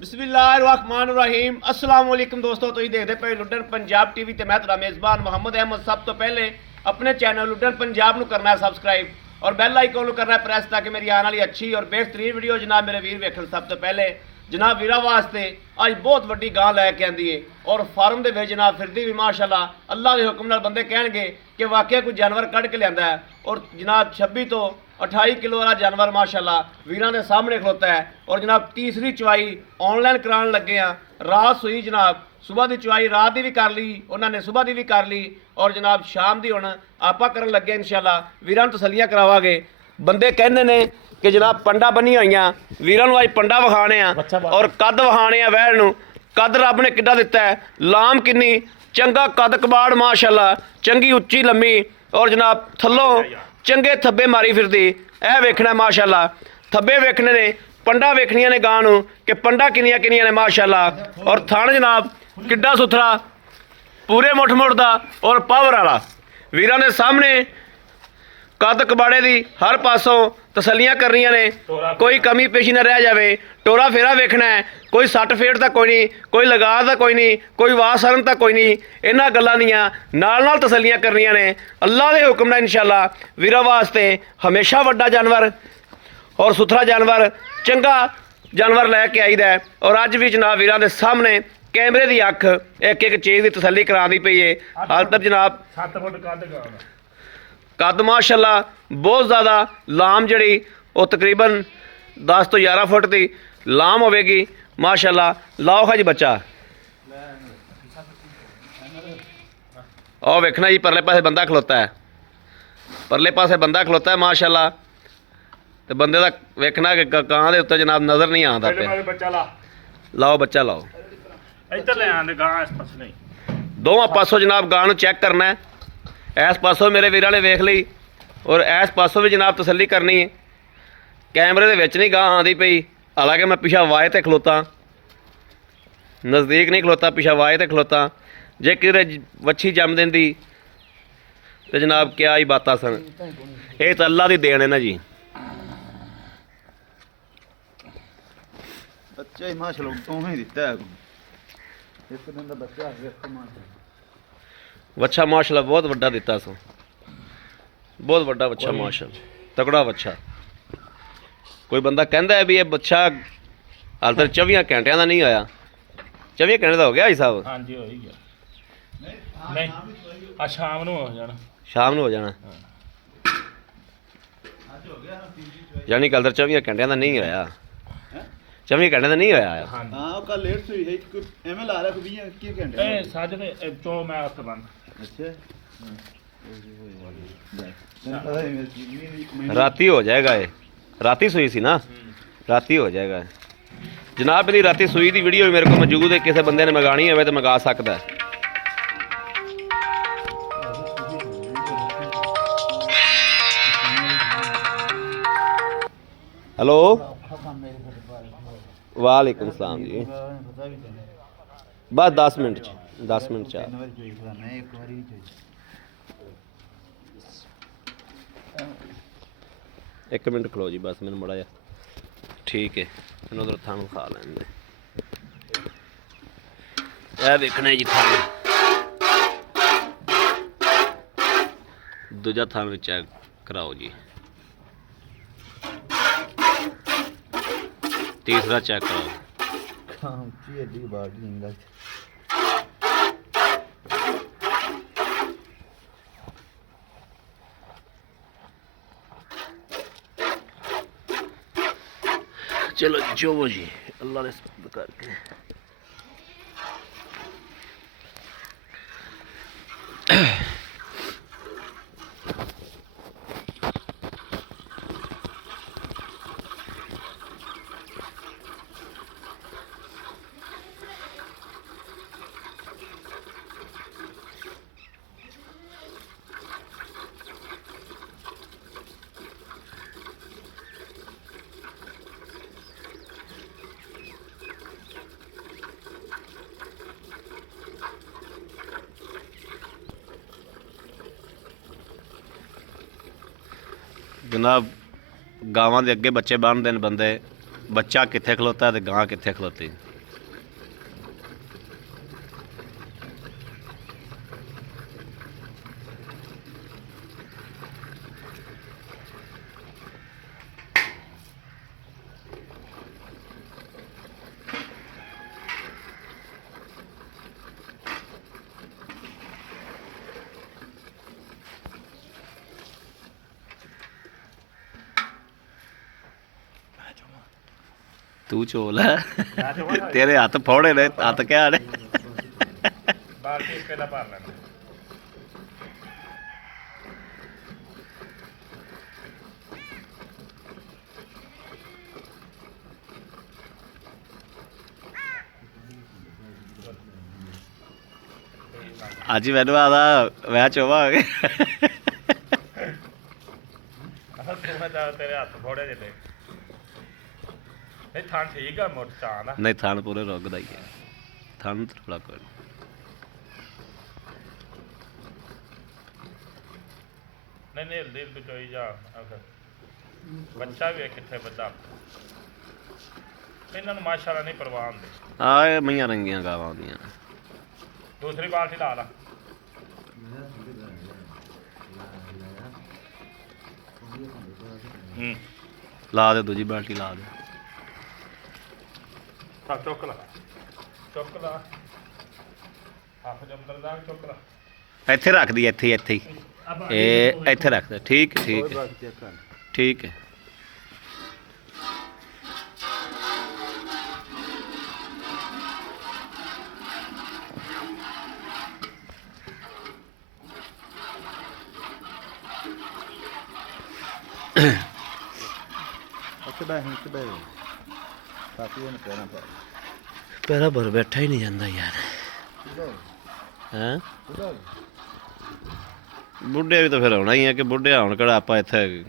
बिस्मिल्लाहिर्रहमानिर्रहीम अस्सलाम वालेकुम दोस्तों, तुसीं देखदे पे लुड्डन पंजाब टीवी ते मैं तेरा मेज़बान मोहम्मद अहमद। सब तो पहले अपने चैनल लुड्डन पंजाब नूं करना है सबसक्राइब और बैल आइकन नूं करना है प्रेस ताकि मेरी आने वाली अच्छी और बेहतरीन वीडियो जनाब मेरे वीर वेखण। सब तो पहले जनाब वीरा वास्ते अज बहुत वड्डी गां लैके आंदी है और फार्म दे विच जनाब फिरदी भी माशाअल्लाह अल्लाह के हुक्म नाल बंदे कहणगे कि वाकई कोई जानवर कढ़ के लिआंदा है। और जनाब 26 तो 28 किलो वाला जानवर माशाअल्लाह वीरां दे सामने खलोता है। और जनाब तीसरी चवाई ऑनलाइन कराने लगे हैं। रात सुई जनाब, सुबह की चवाई रात की भी कर ली, उन्होंने सुबह की भी कर ली और जनाब शाम की हुण आपां करन लगे इंशाअल्लाह। वीरां नूं तसल्लियां करावांगे। बंदे कहंदे ने कि जनाब पंडा बनी हुई वीरां नूं अज पंडा विखाने और कद विखाने वैल नूं। कद रब ने किड्डा दिता है, लाम किन्नी चंगा कद कबाड़ माशाअल्लाह, चंगी उच्ची लम्मी और जनाब थल्लों चंगे थब्बे मारी फिरदी। यह वेखना माशाअल्लाह, थब्बे वेखने ने, पंडा वेखनियां ने गां नूं कि पंडा किनियां किनियां ने माशाअल्लाह। और थण जनाब किड्डा सुथरा पूरे मुठ मुठ दा और पावर वाला। वीरां दे सामने कद कबाड़े दी हर पासों तसलियां करनियां ने, कोई कमी पेशी ना रह जाए। टोरा फेरा वेखना है, कोई सट फेट तो कोई नहीं, कोई लगा तो कोई नहीं, कोई वाह सरन तो कोई नहीं। इन्हां गल्लां दियां नाल तसलियां करनियां ने अल्लाह के हुक्म नाल इंशाअल्लाह। वीरां वास्ते हमेशा वड्डा जानवर और सुथरा जानवर चंगा जानवर लैके आईदा है। और अज भी जनाब वीरां दे सामने कैमरे की अख एक एक चीज़ की तसली करांदी पई है। हाल तक जनाब 7 फुट कद माशाअल्लाह बहुत ज़्यादा लाम जड़ी वो तकरीबन 10 तो 11 फुट की लाम होगी माशाअल्लाह। लाओ खा जी बच्चा, और वेखना जी परले पासे बंदा खलोता है, परले पासे बंदा खलोता है माशाअल्लाह। तो बंदे का वेखना कि गां के उत्ते जनाब नज़र नहीं आता पे। बच्चा ला लाओ बच्चा लाओ, इधर ले आंदे गां इस पासे नहीं, दोवां पासों जनाब गां नूं चैक करना है। इस पासों मेरे वीरां ने वेख ली और इस पासों भी जनाब तसल्ली करनी है। कैमरे दे विच नहीं गां आंदी पई, हालांकि मैं पिछा वाए ते खलोता, नज़दीक नहीं खलोता, पिछा वाए ते खलोता। जे किधरे वच्छी जम देंदी तो जनाब क्या ही बातां सन। ये तो अल्लाह दी देन है ना जी। बच्चा ही माशाल्लाह उमें दिता है। एक दिन दा बच्चा वेखो माशाल्लाह, वच्छा माशाल्लाह बहुत वड्डा दिता सो, बहुत वड्डा बच्चा माशाल्लाह, तगड़ा बच्चा। कोई बंदा कहता है भी ये बच्चा हाल तक 24 घंटिया का नहीं आया। 24 घंटे का हो गया जी साहब? हाँ जी हो ही गया। नहीं आ शाम ਨੂੰ ਹੋ ਜਾਣਾ, शाम ਨੂੰ हो जाना, यानी कल तक 24 घंटिया का नहीं आया। 24 घंटे का नहीं आया। हाँ जी हां कल लेट सुई है कि एवं ला रहा 20 घंटे ए साजने तो मैं ਉੱਥੇ ਬੰਦ अच्छा पता है मेरी राती हो जाएगा ये, राती सुई सी ना, राती हो जाएगा जनाब। मेरी राती सुई की वीडियो मेरे को मौजूद है, किसी बंदे ने मंगानी हो तो मंगा सकता है। हेलो वालेकुम सलाम जी, बस 10 मिनट 10 मिनट चाह। एक मिनट खलो जी बस, मैंने मड़ा जा ठीक है। मैंने उधर थान खा लेंगे, यह देखना है जी थान, दूजा थान भी चेक कराओ जी, तीसरा चेक कराओ। हां ऊंची एडी बात नहीं गल। चलो जो वो जी अल्लाह ने सब्र करके जनाब गावां दे अगे बच्चे बन्नदे ने बंदे, ਬੱਚਾ ਕਿੱਥੇ ਖਲੋਤਾ ਤੇ ਗਾਂ ਕਿੱਥੇ ਖਲੋਤੀ। ਤੂੰ ਚੋਲ ਹੈ ਤੇਰੇ ਹੱਥ ਫੋੜੇ ਨੇ, ਹੱਥ ਕਿਆ ਨੇ। ਬਾਲਟੀ ਇੱਕ ਦਾ ਭਰ ਲੈਣਾ। ਅੱਜ ਮੈਨੂੰ ਆਦਾ ਮੈਂ ਚੋਵਾਂਗੇ। ਤੇਰੇ ਹੱਥ ਫੋੜੇ ਜੇ ਨਹੀਂ ਥਾਂ ਠੀਕ ਆ ਮੋਟ ਚਾਂ ਦਾ। ਨਹੀਂ ਥਣ ਪੂਰੇ ਰੁੱਗਦਾ ਹੀ ਹੈ, ਥਣ ਥੋੜਾ ਕੋਈ ਨਹੀਂ ਦਿਲ ਬਚੋਈ ਜਾ। ਬੱਚਾ ਵੀ ਕਿੱਥੇ ਬੱਚਾ, ਇਹਨਾਂ ਨੂੰ ਮਾਸ਼ਾਅੱਲਾ ਨਹੀਂ ਪਰਵਾਹ ਹੁੰਦੀ। ਆ ਇਹ ਮਈਆਂ ਰੰਗੀਆਂ ਗਾਵਾਂ ਹੁੰਦੀਆਂ। ਦੂਸਰੀ ਬਾਲਟੀ ਲਾ ਲਾ। ਲਾ ਦੇ ਦੂਜੀ ਬਾਲਟੀ ਲਾ ਦੇ। ਹਾਂ ਚੁੱਕ ਲਾ ਹੱਥ ਜੰਦਰ ਦਾ ਚੁੱਕ ਲਾ। ਇੱਥੇ ਰੱਖਦੀ, ਇੱਥੇ ਹੀ ਇਹ ਇੱਥੇ ਰੱਖ ਦੇ। ਠੀਕ ਠੀਕ ਹੈ, ਠੀਕ ਹੈ। ਪੈਰਾ ਭਰ ਬੈਠਾ ਹੀ ਨਹੀਂ ਜਾਂਦਾ ਯਾਰ। ਹੈਂ ਬੁੱਢੇ ਵੀ ਤਾਂ ਫਿਰ ਆਉਣਾ ਹੀ ਹੈ ਕਿ ਬੁੱਢੇ ਆਉਣ ਕਿਹੜਾ ਆਪਾਂ ਇੱਥੇ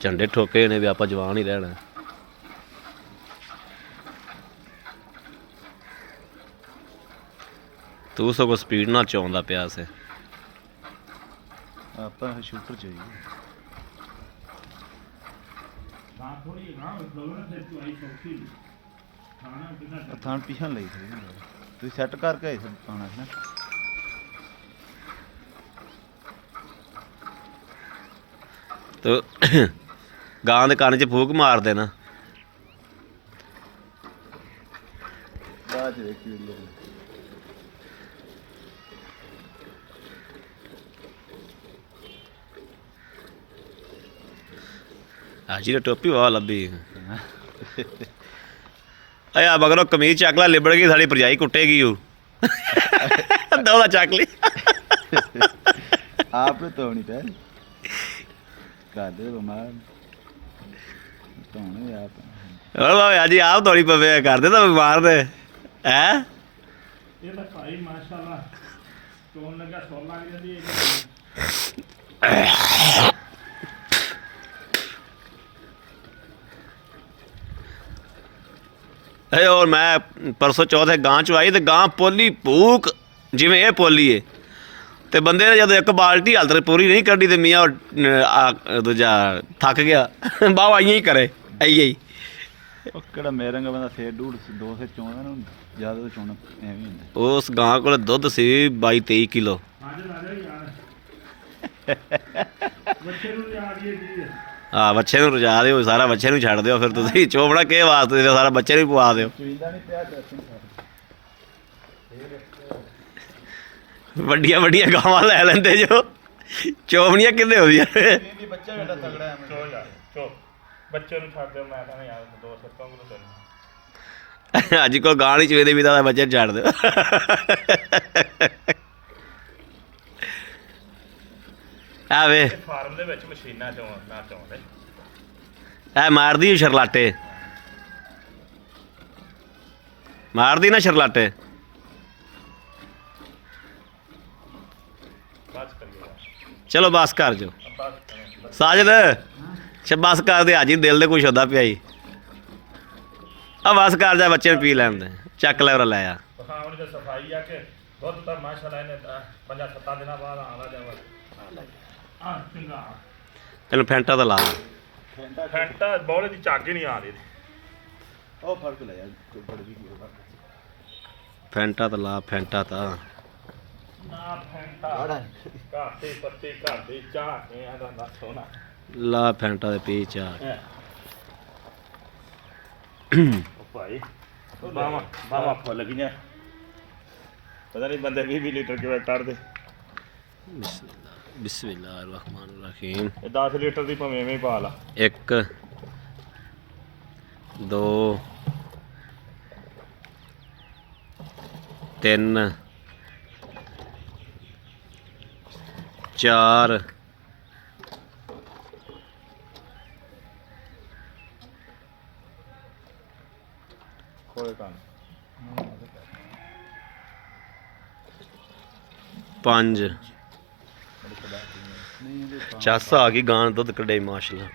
ਝੰਡੇ ਠੋਕੇ ਨੇ ਵੀ ਆਪਾਂ ਜਵਾਨ ਹੀ ਰਹਿਣਾ। ਤੂੰ ਸਗੋਂ ਸਪੀਡ ਨਾਲ ਚਾਉਂਦਾ ਪਿਆ ਸੇ। ਆਪਾਂ ਸ਼ੂਟਰ ਚਾਹੀਏ। ਥਾਣ ਪਿਛਣ ਲਈ ਤੁਸੀਂ ਸੈੱਟ ਕਰਕੇ ਆਏ ਸੀ ਪਾਣਾ ਸੀ ਨਾ। ਤੇ ਗਾਂ ਦੇ ਕੰਨ 'ਚ ਫੂਕ ਮਾਰ ਦੇਣਾ। ਬਾਅਦ ਚ ਵੇਖੀ ਵੀਡੀਓ। ਹਾਜੀ ਨੇ ਟੋਪੀ ਵਾਹ ਲੱਭੀ। ਆ ਮਗਰੋਂ ਕਮੀਜ਼ ਚੱਕ ਲਾ, ਲਿਬੜ ਗਈ ਸਾਡੀ ਭਰਜਾਈ ਕੁੱਟੇਗੀ ਉਹ। ਦੋਲਾ ਚੱਕ ਲਈ। ਆਪ ਨੂੰ ਧੋਣੀ ਪੈ ਕਰਦੇ ਬਿਮਾਰ ਧੋਣੇ ਆਪ। ਹੋਰ ਬਾਬਾ ਜੀ ਆਪ ਧੋਣੀ ਪਵੇ ਕਰਦੇ ਤਾਂ ਬਿਮਾਰ ਨੇ। ਹੈ ਇਹ ਤਾਂ ਭਾਈ ਮਾਸ਼ਾਅੱਲਾ ਚੋਣ ਲੱਗਾ ਸੌਣ ਲੱਗ ਜਾਂਦੀ ਹੈ। ਔਰ ਮੈਂ ਪਰਸੋਂ ਚੌਥੇ ਗਾਂ ਚਵਾਈ ਤੇ ਗਾਂ ਪੋਲੀ ਭੂਕ ਜਿਵੇਂ ਇਹ ਪੋਲੀ ਏ ਤੇ ਬੰਦੇ ਨੇ ਜਦੋਂ ਇੱਕ ਬਾਲਟੀ ਹਾਲਤ ਪੂਰੀ ਨਹੀਂ ਕੱਢੀ ਤੇ ਮੀਆਂ ਦੂਜਾ ਥੱਕ ਗਿਆ। ਬਾਵਾ ਆਈਆਂ ਹੀ ਕਰੇ ਆਈਏ ਹੀ। ਉਹ ਕਿਹੜਾ ਮੇਰੰਗਾ ਬੰਦਾ ਫੇਰ 2 ਸੇ ਚੋਣਾ ਨੂੰ ਜ਼ਿਆਦਾ ਤੋਂ ਚੋਣਾ ਐਵੇਂ ਹੀ ਹੁੰਦਾ। ਉਸ ਗਾਂ ਕੋਲ ਦੁੱਧ ਸੀ 22-23 ਕਿਲੋ। ਹਾਂ ਬੱਚੇ ਨੂੰ ਰਜਾ ਦਿਓ, ਸਾਰਾ ਬੱਚੇ ਨੂੰ ਛੱਡ ਦਿਓ। ਫਿਰ ਤੁਸੀਂ ਚੋਬੜਾ ਕਿਹ ਵਾਸਤੇ ਦਿਓ, ਸਾਰਾ ਬੱਚੇ ਨੂੰ ਪਵਾ ਦਿਓ। ਵੱਡੀਆਂ ਵੱਡੀਆਂ ਗਾਵਾਂ ਲੈ ਲੈਂਦੇ ਜੋ, ਚੋਬਣੀਆਂ ਕਿੰਨੇ ਹੁੰਦੀਆਂ ਨੇ। ਬੱਚਾ ਬੇਟਾ ਤਗੜਾ ਹੈ। ਚੋ ਯਾਰ ਚੋ ਬੱਚੇ ਨੂੰ ਛੱਡ ਦਿਓ। ਮੈਂ ਕਹਿੰਦਾ ਯਾਰ 2 ਸੱਤਾਂ ਕੋਲ ਚੱਲ ਅੱਜ ਕੋਲ ਗਾਂ ਨਹੀਂ ਚਵੇਦੇ ਵੀ ਤਾਂ ਬੱਚੇ ਨੂੰ ਛੱਡ ਦਿਓ। ਆ ਵੇ ਫਾਰਮ ਦੇ ਵਿੱਚ ਮਸ਼ੀਨਾਂ ਨਾ ਚਾਉਂਦੇ ਐ ਮਾਰਦੀ ਸ਼ਰਲਾਟੇ, ਮਾਰਦੀ ਨਾ ਸ਼ਰਲਾਟੇ। ਬਸ ਕਰੀਏ ਚਲੋ ਬਸ ਕਰ ਜੋ ਬਸ ਸਾਜਦ। ਬਸ ਕਰ ਦੇ, ਹਾਜੀ ਦਿਲ ਦੇ ਕੁਛ ਹੁੰਦਾ ਪਿਆ ਜੀ। ਆ ਬਸ ਕਰ ਜਾ, ਬੱਚੇ ਨੂੰ ਪੀ ਲੈਣ ਦੇ। ਚੱਕ ਲੈ ਉਹ ਲੈ ਆ। ਹਾਂ ਉਹਨੇ ਤਾਂ ਸਫਾਈ ਆ ਕਿ ਦੁੱਧ ਤਾਂ ਮਾਸ਼ਾਅੱਲਾ ਇਹਨੇ 5-7 ਦਿਨਾਂ ਬਾਅਦ ਆਉਂਦਾ ਜਾਵਾ। ਆ ਚੰਗਾ ਤੈਨੂੰ ਫੈਂਟਾ ਦਾ ਲਾ ਫੈਂਟਾ ਬੋਲੇ ਦੀ ਝੱਗ ਹੀ ਨਹੀਂ ਆ ਰਹੀ ਉਹ ਫਰਕ ਲੈ ਯਾਰ ਚੋਪੜ ਵੀ ਕੀ ਹੋਗਾ ਫੈਂਟਾ ਤਾਂ ਲਾ ਫੈਂਟਾ ਤਾਂ ਨਾ ਫੈਂਟਾ ਘਰ ਦੀ ਪੱਤੀ ਘਰ ਦੀ ਚਾਹ ਇਹ ਆਦਾ ਨਾ ਸੋਨਾ ਲਾ ਫੈਂਟਾ ਦੇ ਪੀ ਚਾ ਉਹ ਭਾਈ ਬਾਵਾ ਫੁੱਲ ਗਈਆਂ ਪਤਾ ਨਹੀਂ ਬੰਦੇ 20 ਲੀਟਰ ਕਿਵੇਂ ਕੱਢਦੇ ਬਿਸਮਿਲ੍ਲਾਹਿਰ ਰਹਿਮਾਨਿਰ ਰਹੀਮ ਇਹ 10 ਲੀਟਰ ਦੀ ਭਾਵੇਂ ਐਵੇਂ ਹੀ ਪਾ ਲਾ 1 2 3 4 ਕੋਈ ਕੰਮ 5 ਚੱਸ ਆ ਗਈ ਗਾਂ ਦੁੱਧ ਕੱਢੇ ਮਾਸ਼ਾਅੱਲਾ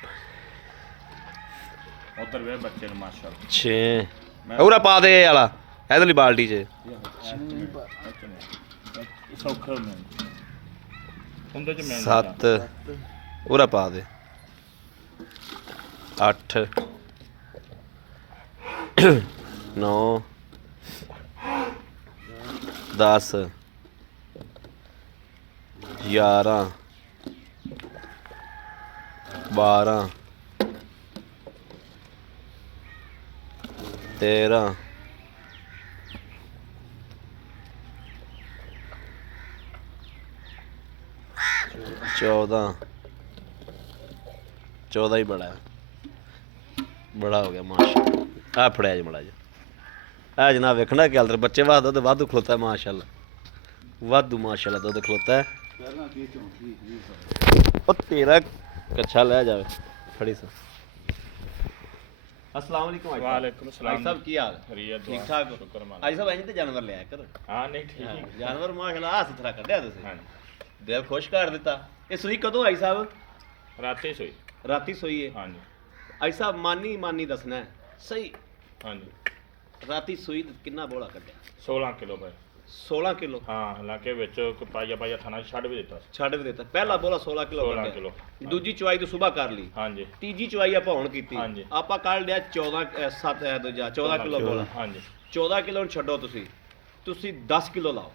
ਉਧਰ ਵੇ ਬੱਚੇ ਨੂੰ ਮਾਸ਼ਾਅੱਲਾ 6 ਉਰਾ ਪਾ ਦੇ ਇਹ ਵਾਲਾ ਇਧਰਲੀ ਬਾਲਟੀ 'ਚ ਸੌਖਾ ਮੈਂ ਉਹਦੇ ਚ ਮੈਂ 7 ਉਰਾ ਪਾ ਦੇ 8 9 10 11 12 13 14 14 ਹੀ ਬੜਾ ਹੈ ਬੜਾ ਹੋ ਗਿਆ ਮਾਸ਼ਾ ਆ ਫੜਿਆ ਜੀ ਮੜਾ ਜੀ ਆ ਜਨਾਬ ਵੇਖਣਾ ਕਿ ਹਾਲ ਬੱਚੇ ਵਾਧੂ ਤੇ ਵਾਧੂ ਖਲੋਤਾ ਮਾਸ਼ਾਅੱਲਾ ਵਾਧੂ ਮਾਸ਼ਾਅੱਲਾ ਦੁੱਧ ਖਲੋਤਾ ਹੈ ਕਰਨਾ ਕੀ ਚੌਂਕੀ ਉਹ ਤੇਰਾ ਕੱਛਾ ਲੈ ਜਾਵੇ ਫੜੀ ਸਾ अस्सलाम वालेकुम भाई वालेकुम सलाम भाई साहब की हाल खैरियत ठीक दुआ ठाक शुक्र मालिक भाई साहब इंज ते जानवर ले आया कर हां नहीं ठीक जानवर माशाल्लाह हस तरह कढिया तुसी हां दिल खुश कर दिता ये सूई कदों आई साहब राते सोई राती सोई है हां जी आई साहब मानी दसना है सही हां जी राती सूई ते कितना बोला कढिया 16 किलो भाई 16 किलो हां हालांकि ਵਿੱਚ ਕੋਈ ਪਾਇਆ ਥਾਣਾ ਛੱਡ ਵੀ ਦਿੱਤਾ ਛੱਡ ਵੀ ਦਿੱਤਾ ਪਹਿਲਾ ਬੋਲਾ 16 ਕਿਲੋ 16 ਕੱਢਿਆ। ਕਿਲੋ। ਦੂਜੀ ਚੁਆਈ ਤੋਂ ਸਵੇਰ ਕਰ ਲਈ ਹਾਂ ਜੀ ਤੀਜੀ ਚੁਆਈ ਆਪਾਂ ਹੁਣ ਕੀਤੀ ਹਾਂਜੀ। ਆਪਾਂ ਕੱਢ ਲਿਆ 14 7 ਦੂਜਾ 14 ਕਿਲੋ ਬੋਲਾ ਹਾਂ ਜੀ 14 ਕਿਲੋ ਨੂੰ ਛੱਡੋ ਤੁਸੀਂ 10 ਕਿਲੋ ਲਾਓ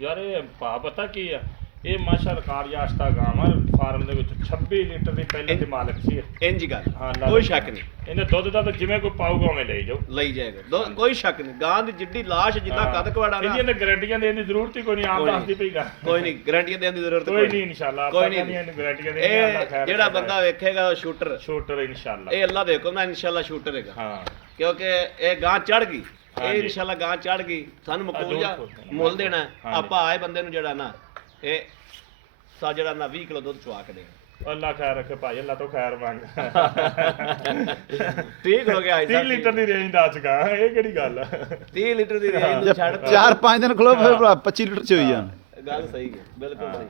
ਯਾਰ ਇਹ ਭਾ ਪਤਾ ਕੀ ਆ ਇਹ ਮਾਸ਼ਾਅੱਲਾ ਕਾਰਯਾਸ਼ਤਾ ਗਾਵਾਂ ਫਾਰਮ ਦੇ ਵਿੱਚ 26 ਲੀਟਰ ਦੀ ਪਹਿਲੇ ਦੇ ਮਾਲਕ ਸੀ ਇਹ। ਇੰਜ ਗੱਲ ਹਾਂ ਕੋਈ ਸ਼ੱਕ ਨਹੀਂ ਇਹਨੇ ਦੁੱਧ ਦਾ ਤਾਂ ਜਿਵੇਂ ਕੋਈ ਪਾਊਗਾ ਉਵੇਂ ਲਈ ਜਾਓ ਲਈ ਜਾਏਗਾ ਕੋਈ ਸ਼ੱਕ ਨਹੀਂ ਗਾਂ ਦੀ ਜਿੱਡੀ ਲਾਸ਼ ਜਿੰਨਾ ਕੱਦ ਕਵਾੜਾ ਨਾ ਇਹਦੀਆਂ ਗਾਰੰਟੀਆਂ ਦੇਣ ਦੀ ਜ਼ਰੂਰਤ ਹੀ ਕੋਈ ਨਹੀਂ ਆਪ ਕੋਈ ਦੱਸਦੀ ਪਈ ਗਾ ਕੋਈ ਨਹੀਂ ਗਾਰੰਟੀਆਂ ਦੇਣ ਦੀ ਜ਼ਰੂਰਤ ਕੋਈ ਨਹੀਂ ਇਨਸ਼ਾਅੱਲਾ ਕੋਈ ਆਪਾਂ ਨਹੀਂ। ਕਹਿੰਦੇ ਇਹਨੂੰ ਗਾਰੰਟੀਆਂ ਦੇਣੀ ਅੱਲਾ ਇਹ ਖੈਰ ਜਿਹੜਾ ਬੰਦਾ ਵੇਖੇਗਾ ਸ਼ੂਟਰ ਸ਼ੂਟਰ ਇਨਸ਼ਾਅੱਲਾ ਇਹ ਅੱਲਾ ਦੇ ਹੁਕਮ ਨਾਲ ਇਨਸ਼ਾਅੱਲਾ ਸ਼ੂਟਰ ਹੈਗਾ ਹਾਂ ਕਿਉਂਕਿ ਇਹ ਗਾਂ ਚੜ ਗਈ ਇਹ ਹਾਂਜੀ। ਇਨਸ਼ਾਅੱਲਾ ਗਾਂ ਚੜ ਗਈ ਸਾਨੂੰ ਮਕੂਲ ਜ਼ਰੂਰ ਜਾਂ ਖੋਲ੍ਹਣਾ। ਮੁੱਲ ਦੇਣਾ ਹੈ। ਹਾਂਜੀ। ਆਪਾਂ ਆਏ ਬੰਦੇ ਨੂੰ ਜਿਹੜਾ ਨਾ ਇਹ ਜਿਹੜਾ ਨਾ 20 ਕਿਲੋ ਦੁੱਧ ਚਵਾ ਕੇ ਦੇ ਅੱਲਾ ਖੈਰ ਰੱਖੇ ਭਾਈ ਅੱਲਾ ਤੋਂ ਖੈਰ ਮੰਗ ਠੀਕ ਹੋ ਗਿਆ 30 ਲੀਟਰ ਦੀ ਰੇਂਜ ਦਾ ਚੁਕਾ ਇਹ ਕਿਹੜੀ ਗੱਲ ਆ 30 ਲੀਟਰ ਦੀ ਰੇਂਜ ਨੂੰ ਛੱਡ 4-5 ਦਿਨ ਖਲੋ ਫਿਰ 25 ਲੀਟਰ ਚ ਹੋਈ ਜਾਣ ਗੱਲ ਸਹੀ ਹੈ ਬਿਲਕੁਲ ਸਹੀ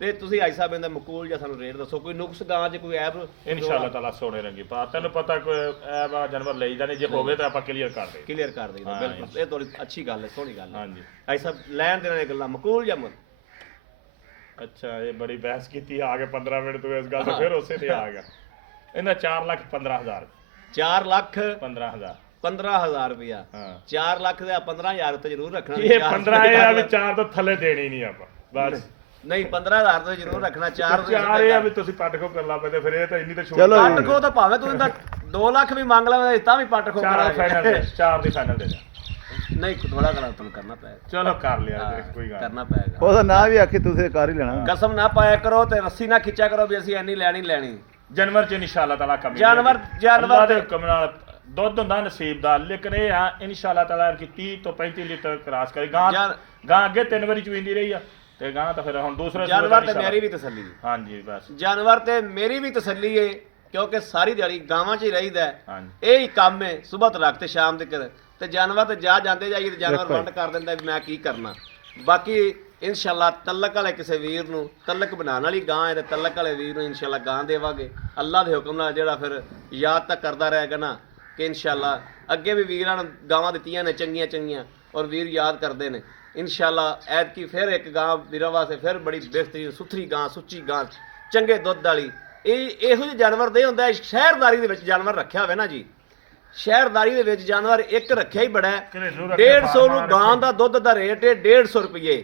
ਤੇ ਤੁਸੀਂ ਆਈ ਸਾਹਿਬ ਇਹਦਾ ਮਕੂਲ ਜਾਂ ਸਾਨੂੰ ਰੇਟ ਦੱਸੋ ਕੋਈ ਨੁਕਸ ਗਾਂ 'ਚ ਕੋਈ ਐਬ ਇਨਸ਼ਾਅੱਲਾ ਤਾਲਾ ਸੋਨੇ ਰੰਗੀ ਪਾ ਤੈਨੂੰ ਪਤਾ ਕੋਈ ਐਬ ਜਾਨਵਰ ਲਈ ਜਾਣੇ ਜੇ ਹੋਵੇ ਤਾਂ ਆਪਾਂ ਕਲੀਅਰ ਕਰ ਦੇ ਕਲੀਅਰ ਕਰ ਦੇਈਦਾ ਹਾਂ, ਬਿਲਕੁਲ ਇਹ ਥੋੜੀ ਅੱਛੀ ਗੱਲ ਹੈ ਸੋਹਣੀ ਗੱਲ ਹੈ ਹਾਂਜੀ ਆਈ ਸਾਹਿਬ ਲੈਣ ਦੇਣ ਦੀਆਂ ਗੱਲਾਂ ਮਕੂਲ ਜਾਂ ਮੁੱਲ ਅੱਛਾ ਇਹ ਬੜੀ ਬਹਿਸ ਕੀਤੀ ਆ ਕੇ 15 ਮਿੰਟ ਤੋਂ ਇਸ ਗੱਲ ਤੋਂ ਫਿਰ ਉਸੇ ਤੇ ਆ ਗਿਆ ਇਹਨਾਂ 4,15,000 4 ਲੱਖ 15,000 15,000 ਰੁਪਇਆ ਹਾਂ 4 ਲੱਖ ਦੇ 15,000 ਉੱਤੇ ਜ਼ਰੂਰ ਰੱਖਣਾ ਇਹ 15 ਇਹ ਆ ਵੀ 4 ਤੋਂ ਥੱਲੇ ਦੇਣੀ ਨਹੀਂ ਆਪਾਂ ਬਸ ਨਹੀਂ 15,000 ਤੋਂ ਜ਼ਰੂਰ ਰੱਖਣਾ 4 4 ਇਹ ਆ ਵੀ ਤੁਸੀਂ ਪੱਟ ਕੋ ਕਰ ਲਾ ਪਏ ਤੇ ਫਿਰ ਇਹ ਤਾਂ ਇੰਨੀ ਤਾਂ ਛੋਟ ਚਲੋ। ਪੱਟ ਕੋ ਤਾਂ ਭਾਵੇਂ ਤੂੰ ਇਹਦਾ 2 ਲੱਖ ਵੀ ਮੰਗ ਲਵੇਂ ਤਾਂ ਵੀ ਪੱਟ ਖੋ 4 ਫਾਈਨਲ ਦੇ 4 ਦੀ ਫਾਈਨਲ ਦੇ ਦੇ ਨਹੀਂ ਥੋੜਾ ਕਰਾ ਤੁਹਾਨੂੰ ਕਰਨਾ ਪਏਗਾ ਚਲੋ ਕਰ ਲਿਆ ਜੀ, ਕੋਈ ਗੱਲ ਕਰਨਾ ਪਏਗਾ ਉਹਦਾ ਨਾਂ ਵੀ ਆਖੀ ਤੁਸੀਂ ਕਰ ਹੀ ਲੈਣਾ ਕਸਮ ਨਾ ਪਾਇਆ ਕਰੋ ਤੇ ਰੱਸੀ ਨਾ ਖਿੱਚਿਆ ਕਰੋ ਵੀ ਅਸੀਂ ਇੰਨੀ ਲੈਣੀ ਜਾਨਵਰ ਚ ਇਨਸ਼ਾਅੱਲਾ ਤਾਲਾ ਕਮੀ ਜਾਨਵਰ- ਨਹੀਂ। ਜਾਨਵਰ ਅੱਲਾ ਦੇ ਹੁਕਮ ਨਾਲ ਦੁੱਧ ਹੁੰਦਾ ਨਸੀਬ ਦਾ ਲੇਕਿਨ ਇਹ ਆ ਇਨਸ਼ਾਅੱਲਾ ਤਾਲਾ ਕਿ 30 ਤੋਂ 35 ਲੀਟਰ ਕਰਾਸ ਕਰੇ ਗਾਂ ਜਾਨ- ਗਾਂ ਅੱਗੇ 3 ਵਾਰੀ ਚੁਈਂਦੀ ਰਹੀ ਆ ਤੇ ਗਾਂ ਤਾਂ ਫਿਰ ਹੁਣ ਦੂਸਰੇ ਸੂਏ ਦਾ ਜਾਨਵਰ ਤੇ ਇਨਸ਼ਾਅੱਲਾ। ਮੇਰੀ ਵੀ ਤਸੱਲੀ ਹੈ ਹਾਂਜੀ ਬਸ ਜਾਨਵਰ ਤੇ ਮੇਰੀ ਵੀ ਤਸੱਲੀ ਏ ਕਿਉਂਕਿ ਸਾਰੀ ਦਿਹਾੜੀ ਗਾਵਾਂ 'ਚ ਹੀ ਰਹੀਦਾ ਹੈ। ਹਾਂਜੀ ਇਹ ਹੀ ਕੰਮ ਹੈ ਸਵੇਰ ਤੋਂ ਰੱਖ ਤੇ ਸ਼ਾਮ ਤੱਕ ਤੇ ਜਾਨਵਰ ਤੇ ਜਾਂਦੇ ਜਾਈਏ ਤੇ ਜਾਨਵਰ ਵੰਡ ਕਰ ਦਿੰਦਾ ਵੀ ਮੈਂ ਕੀ ਕਰਨਾ ਬਾਕੀ ਇਨਸ਼ਾਅੱਲਾ ਤਲਕ ਵਾਲੇ ਕਿਸੇ ਵੀਰ ਨੂੰ ਤਲਕ ਬਣਾਉਣ ਵਾਲੀ ਗਾਂ ਹੈ ਤੇ ਤਲਕ ਵਾਲੇ ਵੀਰ ਨੂੰ ਇਨਸ਼ਾਅੱਲਾ ਗਾਂ ਦੇਵਾਂਗੇ ਅੱਲਾ ਦੇ ਹੁਕਮ ਨਾਲ ਜਿਹੜਾ ਫਿਰ ਯਾਦ ਤਾਂ ਕਰਦਾ ਰਹੇਗਾ ਨਾ ਕਿ ਇਨਸ਼ਾਅੱਲਾ ਅੱਗੇ ਵੀ ਵੀਰਾਂ ਨੂੰ ਗਾਵਾਂ ਦਿੱਤੀਆਂ ਨੇ ਚੰਗੀਆਂ ਔਰ ਵੀਰ ਯਾਦ ਕਰਦੇ ਨੇ ਇਨਸ਼ਾਅੱਲਾ ਐਤਕੀ ਫਿਰ ਇੱਕ ਗਾਂ ਵੀਰਾਂ ਵਾਸਤੇ ਫਿਰ ਬੜੀ ਬਿਹਤਰੀਨ ਸੁਥਰੀ ਗਾਂ ਸੁੱਚੀ ਗਾਂ ਚੰਗੇ ਦੁੱਧ ਵਾਲੀ। ਇਹੋ ਜਿਹੇ ਜਾਨਵਰ ਦੇ ਹੁੰਦਾ ਹੈ। ਸ਼ਹਿਰਦਾਰੀ ਦੇ ਵਿੱਚ ਜਾਨਵਰ ਰੱਖਿਆ ਹੋਵੇ ਨਾ ਜੀ, ਸ਼ਹਿਰਦਾਰੀ ਦੇ ਵਿੱਚ ਜਾਨਵਰ ਇੱਕ ਰੱਖਿਆ ਹੀ ਬੜਾ ਹੈ। ਘਰੇਲੂ ਰੱਖਿਆ 150 ਨੂੰ ਫਾਰਮਾਂ ਗਾਂ ਦਾ ਦੁੱਧ ਦਾ ਰੇਟ ਹੈ 150 ਰੁਪਏ,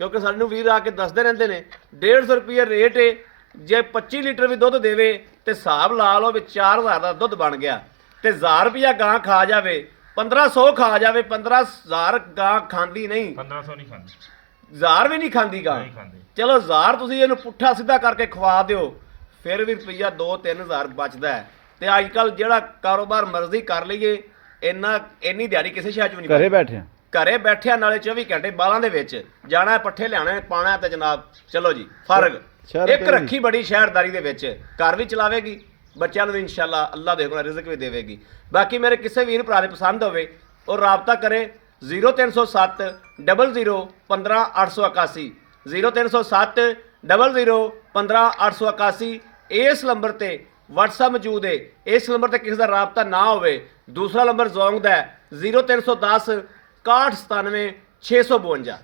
ਕਿਉਂਕਿ ਸਾਨੂੰ ਵੀਰ ਆ ਕੇ ਦੱਸਦੇ ਰਹਿੰਦੇ ਨੇ 150 ਰੁਪਏ ਰੇਟ ਹੈ। ਜੇ 25 ਲੀਟਰ ਵੀ ਦੁੱਧ ਦੇਵੇ ਤੇ ਹਿਸਾਬ ਲਾ ਲਓ ਵੀ 4000 ਦਾ ਦੁੱਧ ਬਣ ਗਿਆ, ਤੇ 1000 ਰੁਪਇਆ ਗਾਂ ਖਾ ਜਾਵੇ, 1500 ਖਾ ਜਾਵੇ। 15000 ਗਾਂ ਖਾਂਦੀ ਨਹੀਂ, 1500 ਨਹੀਂ ਖਾਂਦੇ, 1000 ਵੀ ਨਹੀਂ ਖਾਂਦੀ ਗਾਂ। ਨਹੀਂ ਖਾਂਦੇ। ਚਲੋ 1000 ਤੁਸੀਂ ਇਹਨੂੰ ਪੁੱਠਾ ਸਿੱਧਾ ਕਰਕੇ ਖਵਾ ਦਿਓ, ਫਿਰ ਵੀ ਰੁਪਈਆ 2-3000 ਬਚਦਾ ਹੈ। ਤੇ ਅੱਜ ਕੱਲ ਜਿਹੜਾ ਕਾਰੋਬਾਰ ਮਰਜ਼ੀ ਕਰ ਲਈਏ, ਇੰਨੀ ਦਿਹਾੜੀ ਕਿਸੇ ਸ਼ਹਿਰ 'ਚ ਵੀ ਨਹੀਂ ਘਰੇ ਬੈਠੇ ਆ। ਘਰੇ ਬੈਠਿਆ ਨਾਲੇ 24 ਘੰਟੇ ਬਾਲਾਂ ਦੇ ਵਿੱਚ ਜਾਣਾ, ਪੱਠੇ ਲਿਆਣੇ, ਪਾਣਾ ਤੇ ਜਨਾਬ ਚਲੋ ਜੀ ਫਰਕ। ਇੱਕ ਰੱਖੀ ਬੜੀ ਸ਼ਹਿਰਦਾਰੀ ਦੇ ਵਿੱਚ, ਘਰ ਵੀ ਚਲਾਵੇਗੀ, ਬੱਚਿਆਂ ਨੂੰ ਵੀ ਇਨਸ਼ਾਅੱਲਾ ਅੱਲਾਹ ਦੇ ਕੋਲ ਰਿਜ਼ਕ ਵੀ ਦੇਵੇਗੀ। ਬਾਕੀ ਮੇਰੇ ਕਿਸੇ ਵੀਰ ਭਰਾ ਦੇ ਪਸੰਦ ਹੋਵੇ ਉਹ ਰਾਬਤਾ ਕਰੇ 0307 00 15 881 0307 00 15 881। ਇਸ ਨੰਬਰ ਤੇ WhatsApp ਮੌਜੂਦ ਹੈ। ਇਸ ਨੰਬਰ ਤੇ ਕਿਸੇ ਦਾ ਰਾਬਤਾ ਨਾ ਹੋਵੇ, ਦੂਸਰਾ ਨੰਬਰ ਜ਼ੋਂਗ ਦਾ 0310 6197 652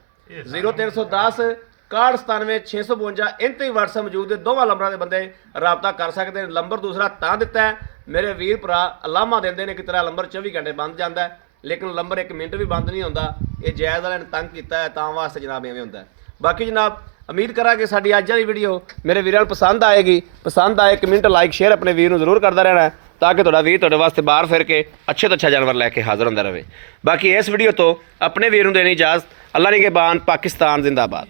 0310 6197 652। ਇਨ ਤੇ WhatsApp ਮੌਜੂਦ ਹੈ। ਦੋਵਾਂ ਨੰਬਰਾਂ ਦੇ ਬੰਦੇ ਰਾਬਤਾ ਕਰ ਸਕਦੇ ਨੇ। ਨੰਬਰ ਦੂਸਰਾ ਤਾਂ ਦਿੱਤਾ ਹੈ, ਮੇਰੇ ਵੀਰ ਭਰਾ ਅਲਾਮਾ ਦਿੰਦੇ ਨੇ ਕਿ ਤੇਰਾ ਨੰਬਰ 24 ਘੰਟੇ ਬੰਦ ਜਾਂਦਾ ਹੈ, ਲੇਕਿਨ ਨੰਬਰ 1 ਮਿੰਟ ਵੀ ਬੰਦ ਨਹੀਂ ਹੁੰਦਾ। ਇਹ ਜਾਇਜ਼ ਵਾਲਿਆਂ ਨੇ ਤੰਗ ਕੀਤਾ ਹੈ, ਤਾਂ ਵਾਸਤੇ ਜਨਾਬ ਐਵੇਂ ਹੁੰਦਾ ਹੈ। ਬਾਕੀ ਜਨਾਬ ਉਮੀਦ ਕਰਾਂਗੇ ਸਾਡੀ ਅੱਜ ਵਾਲੀ ਵੀਡੀਓ ਮੇਰੇ ਵੀਰਾਂ ਨੂੰ ਪਸੰਦ ਆਏਗੀ। ਪਸੰਦ ਆਏ ਕਮੈਂਟ ਲਾਈਕ ਸ਼ੇਅਰ ਆਪਣੇ ਵੀਰ ਨੂੰ ਜ਼ਰੂਰ ਕਰਦਾ ਰਹਿਣਾ, ਤਾਂ ਕਿ ਤੁਹਾਡਾ ਵੀਰ ਤੁਹਾਡੇ ਵਾਸਤੇ ਬਾਹਰ ਫਿਰ ਕੇ ਅੱਛੇ ਤੋਂ ਅੱਛਾ ਜਾਨਵਰ ਲੈ ਕੇ ਹਾਜ਼ਰ ਹੁੰਦਾ ਰਹੇ। ਬਾਕੀ ਇਸ ਵੀਡੀਓ ਤੋਂ ਆਪਣੇ ਵੀਰ ਨੂੰ ਦੇਣੀ ਇਜਾਜ਼ਤ। ਅੱਲਾ ਨਿਗਹਿਬਾਨ। ਪਾਕਿਸਤਾਨ ਜ਼ਿੰਦਾਬਾਦ।